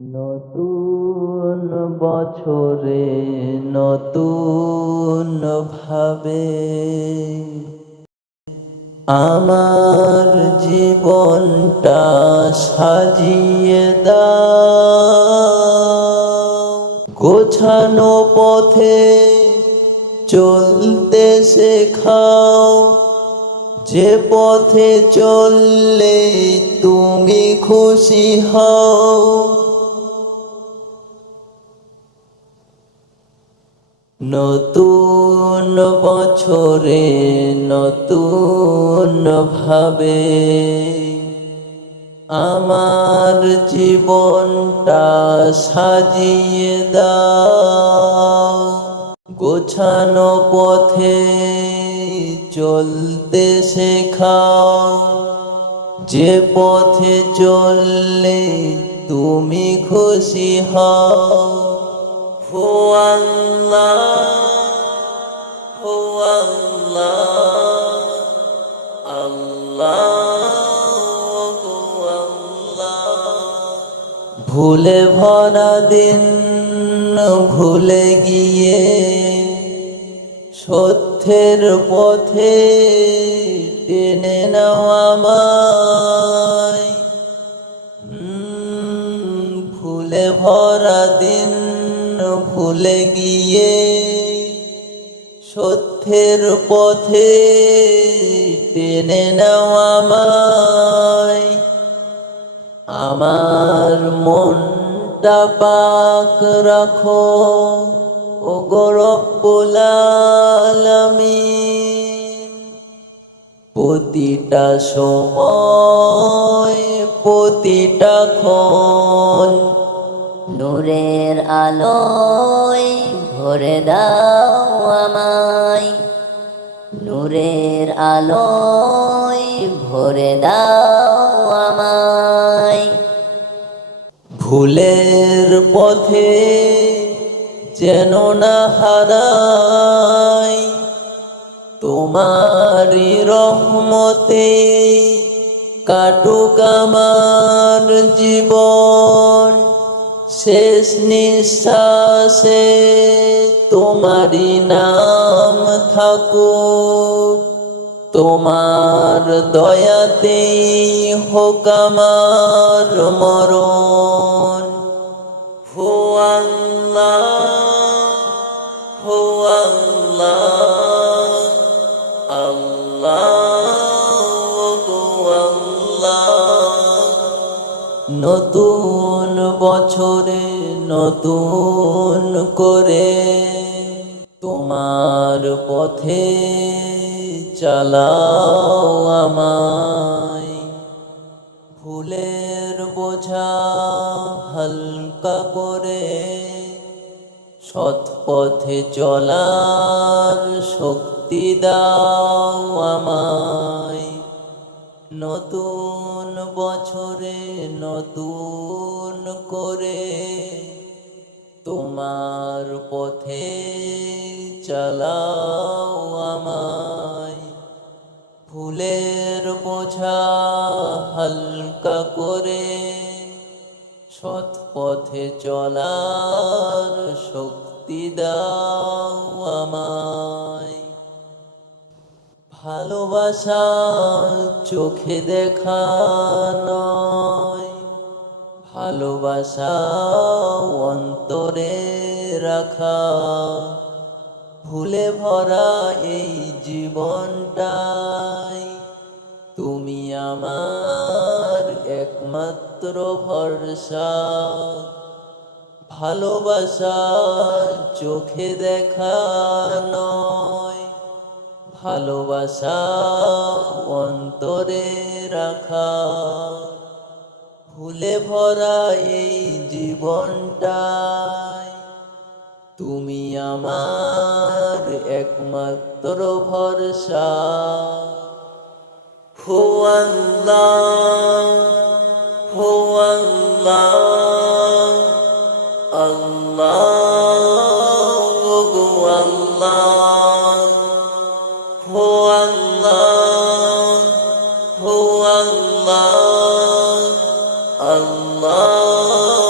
নতুন বছরে নতুন ভাবে আমার জীবনটা সাজিয়ে দাও। গোছানো পথে চলতে শেখাও, যে পথে চললে তুমি খুশি হও। নতুন বছরে নতুন ভাবে আমার জীবনটা সাজিয়ে দাও। গোছানো পথে চলতে শেখাও, যে পথে চললে তুমি খুশি হও। হো আল্লাহ, হো আল্লাহ, আল্লাহ, হো আল্লাহ। ভুলে ভরা দিন ভুলে গিয়ে সত্যের পথে টেনে নাও আমায়। ভুলে ভরা দিন ভুলে গিয়ে সত্যের পথে টেনে নাও আমায়। আমার মনটা পাক রাখো ওগো রব্বুল আলামিন। প্রতিটা সময় প্রতিটা ক্ষণ নূরের আলোয় ভরে দাও আমায়, নূরের আলোয় ভরে দাও আমায়। ভুলের পথে যেন না হারাই, তোমারি রহমতে কাটুক আমার জীবন। শেষ নিঃশ্বাসে তোমারি নাম থাকুক, তোমার দয়াতেই হোক আমার মরণ। হো আল্লাহ, হো আল্লাহ, আল্লাহ, গো আল্লাহ। নতুন বছরে নতুন করে তোমার পথে চালাও আমায়। ভুলের বোঝা হালকা করে সৎ পথে চলার শক্তি দাও আমায়। নতুন বছরে নতুন করে তোমার পথে চালাও আমায়। ভুলের বোঝা হালকা করে সৎ পথে চলার শক্তি দাও আমায়। ভালোবাসা চোখে দেখা নয়, ভালোবাসা অন্তরে রাখা। ভুলে ভরা এই জীবনটাই তুমি আমার একমাত্র ভরসা। ভালোবাসা চোখে দেখা নয়, ভালোবাসা অন্তরে রাখা। ভুলে ভরা এই জীবনটাই তুমি আমার একমাত্র ভরসা। হো আল্লাহ, হো আল্লাহ, আল্লাহ, গো আল্লাহ। হো আল্লাহ, হো আল্লাহ, আল্লাহ।